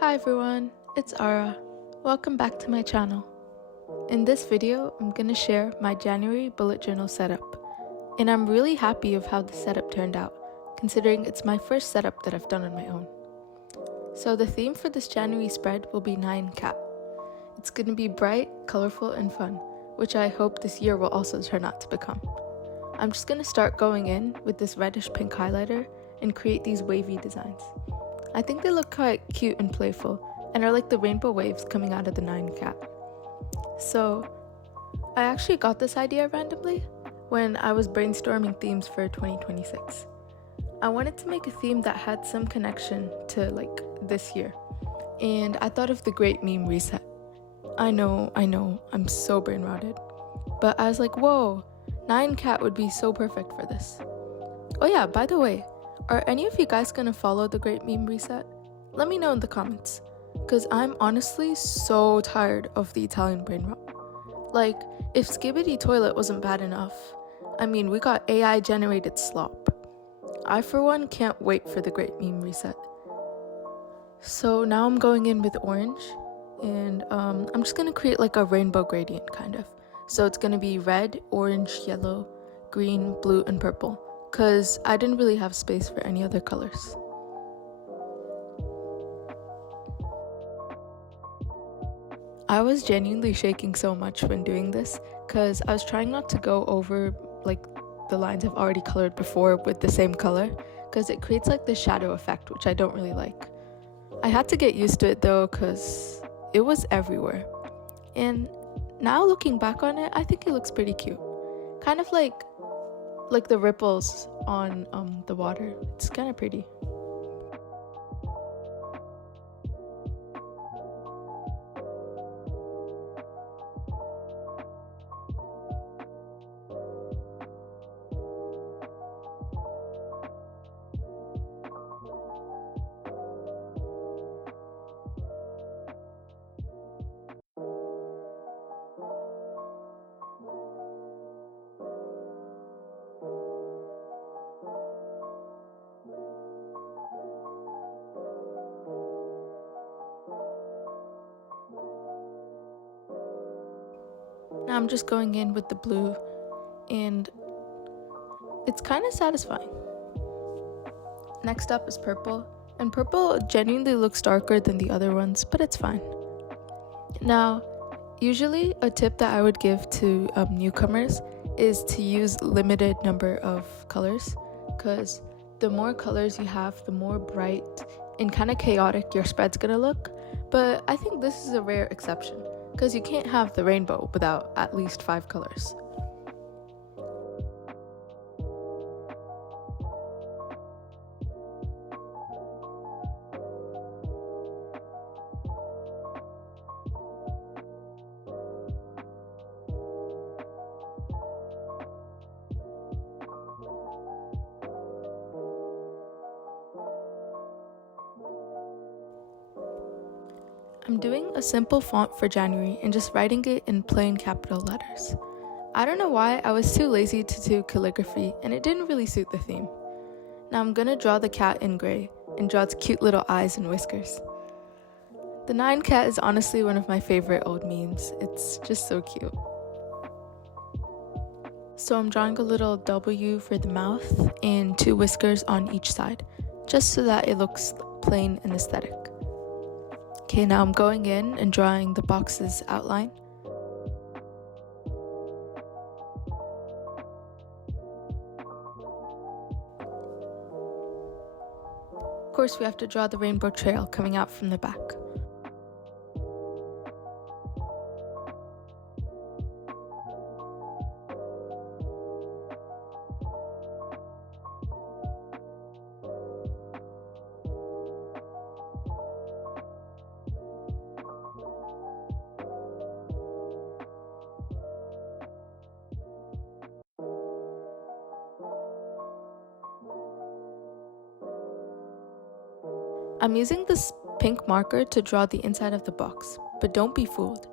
Hi everyone, it's Ara. Welcome back to my channel. In this video, I'm gonna share my January bullet journal setup. And I'm really happy of how the setup turned out, considering it's my first setup that I've done on my own. So the theme for this January spread will be 9cat. It's gonna be bright, colorful, and fun, which I hope this year will also turn out to become. I'm just gonna start going in with this reddish pink highlighter and create these wavy designs. I think they look quite cute and playful, and are like the rainbow waves coming out of the 9cat. So, I actually got this idea randomly when I was brainstorming themes for 2026. I wanted to make a theme that had some connection to this year, and I thought of the Great Meme Reset. I know, I'm so brain rotted, but I was like, whoa, 9cat would be so perfect for this. Oh yeah, by the way, are any of you guys gonna follow the Great Meme Reset? Let me know in the comments, because I'm honestly so tired of the Italian brain rot. Like, if Skibidi Toilet wasn't bad enough, I mean, we got AI generated slop. I, for one, can't wait for the Great Meme Reset. So now I'm going in with orange, and I'm just gonna create like a rainbow gradient, kind of. So it's gonna be red, orange, yellow, green, blue, and purple, because I didn't really have space for any other colors. I was genuinely shaking so much when doing this, because I was trying not to go over like the lines I've already colored before with the same color, because it creates like this shadow effect, which I don't really like. I had to get used to it though, because it was everywhere. And now looking back on it, I think it looks pretty cute. Kind of like the ripples on the water. It's kind of pretty. Now I'm just going in with the blue, and it's kind of satisfying. Next up is purple, and purple genuinely looks darker than the other ones, but it's fine. Now, usually a tip that I would give to newcomers is to use limited number of colors, because the more colors you have, the more bright and kind of chaotic your spread's gonna look. But I think this is a rare exception, because you can't have the rainbow without at least 5 colors. I'm doing a simple font for January and just writing it in plain capital letters. I don't know why, I was too lazy to do calligraphy and it didn't really suit the theme. Now I'm gonna draw the cat in gray and draw its cute little eyes and whiskers. The 9cat is honestly one of my favorite old memes. It's just so cute. So I'm drawing a little W for the mouth and 2 whiskers on each side, just so that it looks plain and aesthetic. Okay, now I'm going in and drawing the box's outline. Of course, we have to draw the rainbow trail coming out from the back. I'm using this pink marker to draw the inside of the box, but don't be fooled.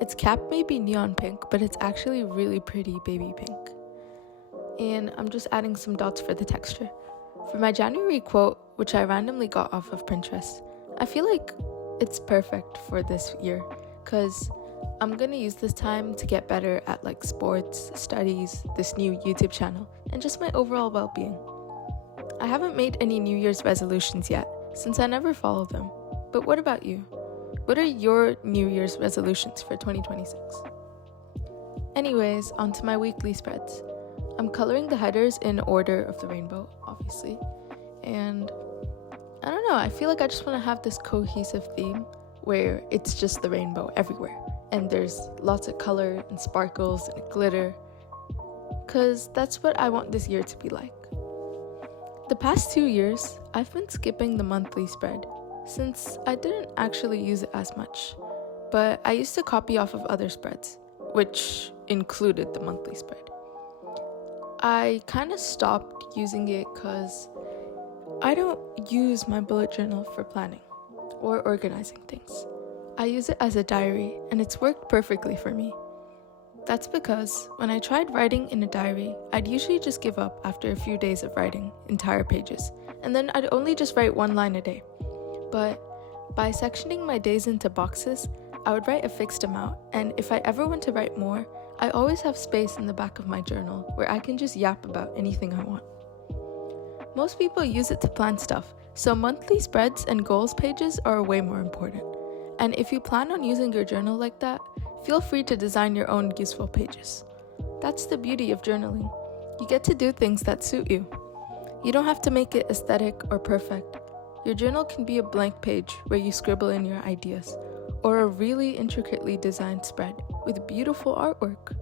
Its cap may be neon pink, but it's actually really pretty baby pink. And I'm just adding some dots for the texture. For my January quote, which I randomly got off of Pinterest, I feel like it's perfect for this year because I'm gonna use this time to get better at like sports, studies, this new YouTube channel, and just my overall well-being. I haven't made any New Year's resolutions yet since I never follow them. But what about you? What are your New Year's resolutions for 2026? Anyways, onto my weekly spreads. I'm coloring the headers in order of the rainbow, obviously, and I don't know, I feel like I just want to have this cohesive theme where it's just the rainbow everywhere, and there's lots of color and sparkles and glitter, because that's what I want this year to be like. The past 2 years, I've been skipping the monthly spread, since I didn't actually use it as much, but I used to copy off of other spreads, which included the monthly spread. I kind of stopped using it because I don't use my bullet journal for planning or organizing things. I use it as a diary, and it's worked perfectly for me. That's because when I tried writing in a diary, I'd usually just give up after a few days of writing entire pages, and then I'd only just write one line a day. But by sectioning my days into boxes, I would write a fixed amount, and if I ever want to write more, I always have space in the back of my journal where I can just yap about anything I want. Most people use it to plan stuff, so monthly spreads and goals pages are way more important. And if you plan on using your journal like that, feel free to design your own useful pages. That's the beauty of journaling. You get to do things that suit you. You don't have to make it aesthetic or perfect. Your journal can be a blank page where you scribble in your ideas, or a really intricately designed spread with beautiful artwork.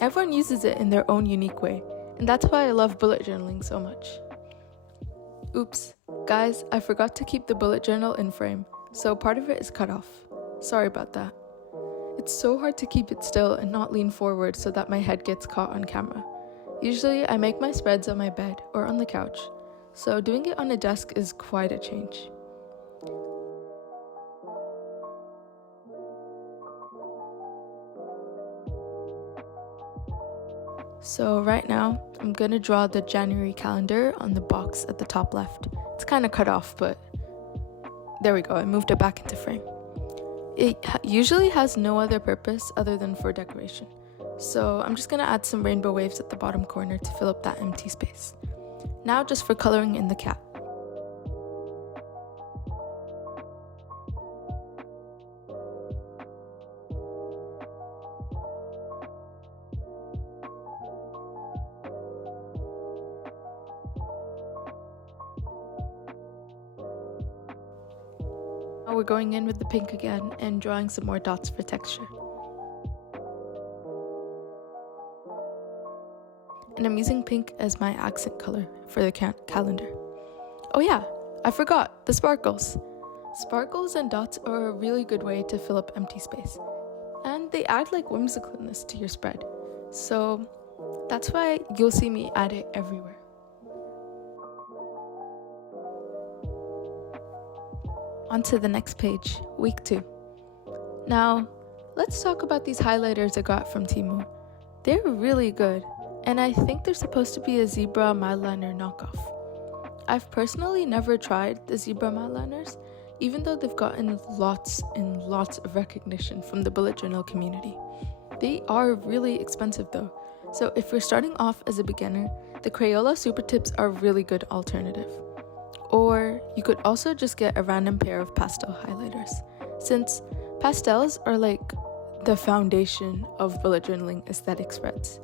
Everyone uses it in their own unique way, and that's why I love bullet journaling so much. Oops, guys, I forgot to keep the bullet journal in frame, so part of it is cut off. Sorry about that. It's so hard to keep it still and not lean forward so that my head gets caught on camera. Usually I make my spreads on my bed or on the couch, so doing it on a desk is quite a change. So right now, I'm gonna draw the January calendar on the box at the top left. It's kind of cut off, but there we go, I moved it back into frame. It usually has no other purpose other than for decoration. So I'm just gonna add some rainbow waves at the bottom corner to fill up that empty space. Now just for coloring in the cat. Now we're going in with the pink again and drawing some more dots for texture. And I'm using pink as my accent color for the calendar. Oh yeah, I forgot, the sparkles. Sparkles and dots are a really good way to fill up empty space. And they add like whimsicalness to your spread. So that's why you'll see me add it everywhere. On to the next page, week 2. Now, let's talk about these highlighters I got from Temu. They're really good, and I think they're supposed to be a zebra Mildliner knockoff. I've personally never tried the zebra Mildliners, even though they've gotten lots and lots of recognition from the bullet journal community. They are really expensive though, so if you're starting off as a beginner, the Crayola Super Tips are a really good alternative. Or you could also just get a random pair of pastel highlighters, since pastels are like the foundation of bullet journaling aesthetic spreads.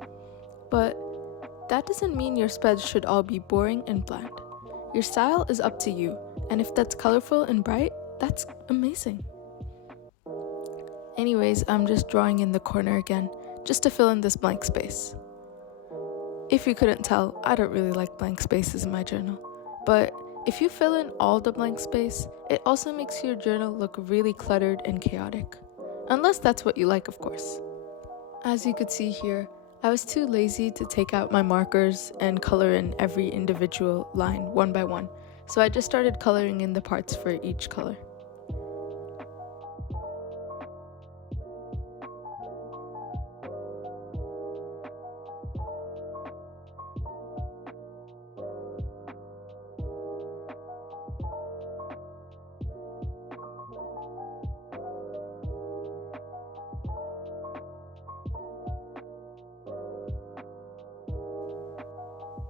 But that doesn't mean your spreads should all be boring and bland. Your style is up to you, and if that's colorful and bright, that's amazing. Anyways, I'm just drawing in the corner again, just to fill in this blank space. If you couldn't tell, I don't really like blank spaces in my journal, but if you fill in all the blank space, it also makes your journal look really cluttered and chaotic. Unless that's what you like, of course. As you could see here, I was too lazy to take out my markers and color in every individual line one by one, so I just started coloring in the parts for each color.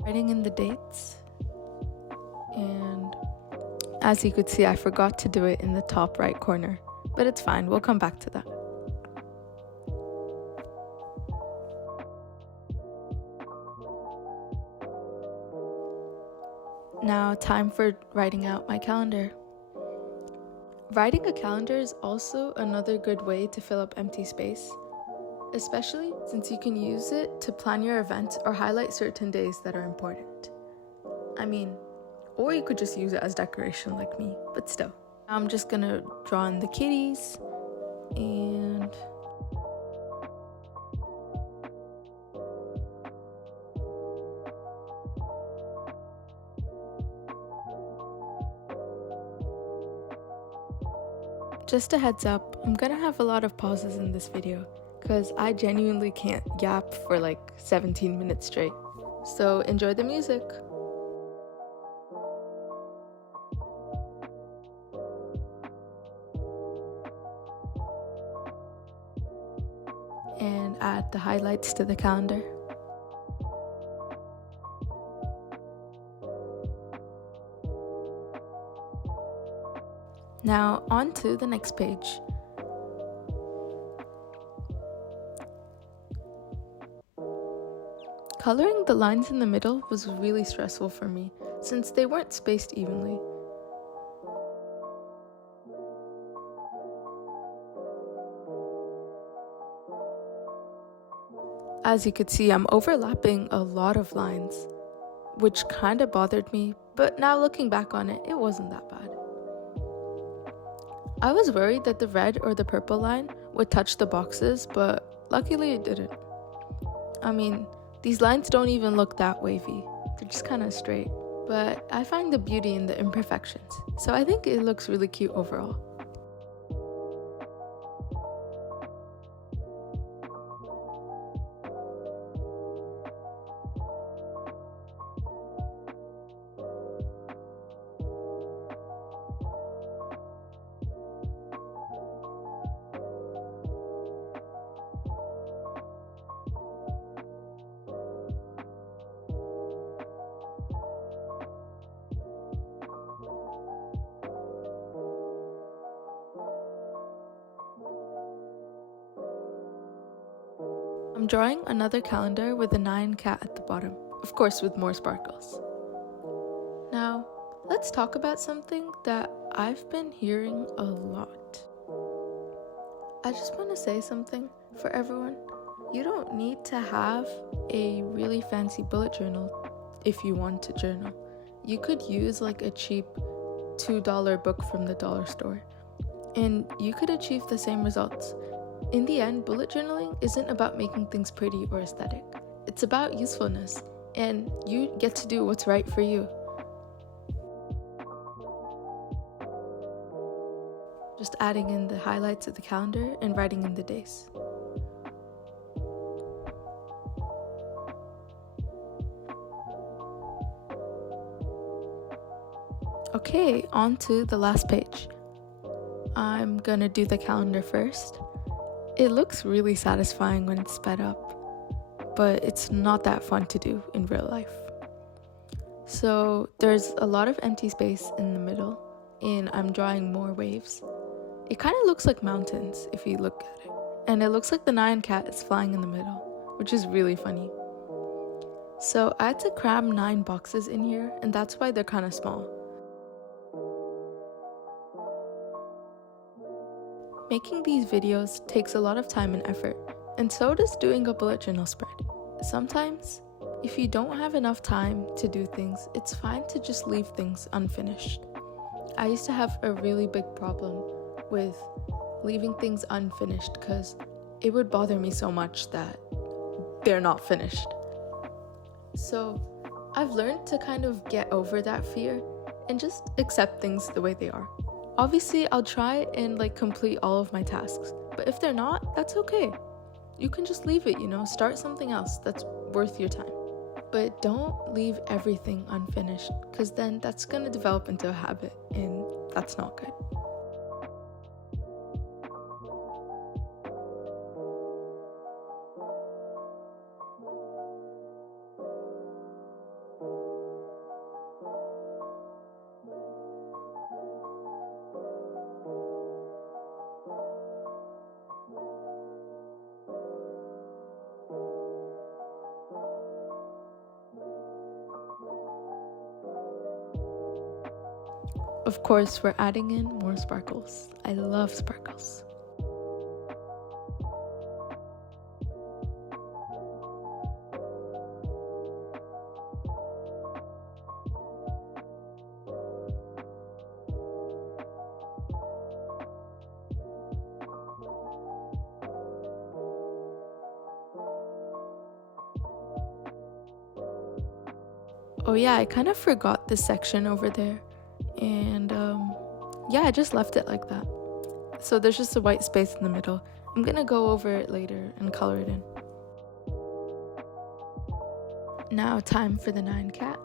Writing in the dates, and as you could see, I forgot to do it in the top right corner, but it's fine, we'll come back to that. Now, time for writing out my calendar. Writing a calendar is also another good way to fill up empty space, especially since you can use it to plan your events or highlight certain days that are important. I mean, or you could just use it as decoration like me, but still. I'm just gonna draw in the kitties and just a heads up, I'm gonna have a lot of pauses in this video because I genuinely can't yap for like 17 minutes straight. So enjoy the music. And add the highlights to the calendar. Now on to the next page. Coloring the lines in the middle was really stressful for me since they weren't spaced evenly. As you could see, I'm overlapping a lot of lines, which kinda bothered me, but now looking back on it, it wasn't that bad. I was worried that the red or the purple line would touch the boxes, but luckily it didn't. I mean, these lines don't even look that wavy, they're just kinda straight. But I find the beauty in the imperfections, so I think it looks really cute overall. I'm drawing another calendar with a 9 cat at the bottom, of course with more sparkles. Now, let's talk about something that I've been hearing a lot. I just want to say something for everyone. You don't need to have a really fancy bullet journal if you want to journal. You could use like a cheap $2 book from the dollar store, and you could achieve the same results. In the end, bullet journaling isn't about making things pretty or aesthetic. It's about usefulness, and you get to do what's right for you. Just adding in the highlights of the calendar and writing in the days. Okay, on to the last page. I'm gonna do the calendar first. It looks really satisfying when it's sped up, but it's not that fun to do in real life. So there's a lot of empty space in the middle, and I'm drawing more waves. It kind of looks like mountains if you look at it, and it looks like the 9 cat is flying in the middle, which is really funny. So I had to cram 9 boxes in here, and that's why they're kind of small. Making these videos takes a lot of time and effort, and so does doing a bullet journal spread. Sometimes, if you don't have enough time to do things, it's fine to just leave things unfinished. I used to have a really big problem with leaving things unfinished because it would bother me so much that they're not finished. So I've learned to kind of get over that fear and just accept things the way they are. Obviously, I'll try and complete all of my tasks, but if they're not, that's okay. You can just leave it, start something else that's worth your time. But don't leave everything unfinished, because then that's gonna develop into a habit, and that's not good. of course, we're adding in more sparkles. I love sparkles. Oh yeah, I kind of forgot this section over there. And yeah, I just left it like that. So there's just a white space in the middle. I'm gonna go over it later and color it in. Now time for the 9 cat.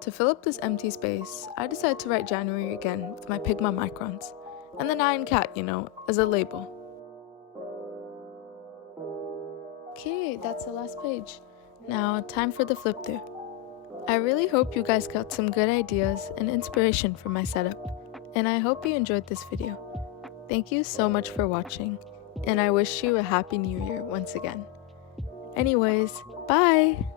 To fill up this empty space, I decided to write January again with my Pigma microns, and the 9 cat, you know, as a label. Okay, that's the last page. Now, time for the flip through. I really hope you guys got some good ideas and inspiration from my setup, and I hope you enjoyed this video. Thank you so much for watching, and I wish you a happy new year once again. Anyways, bye!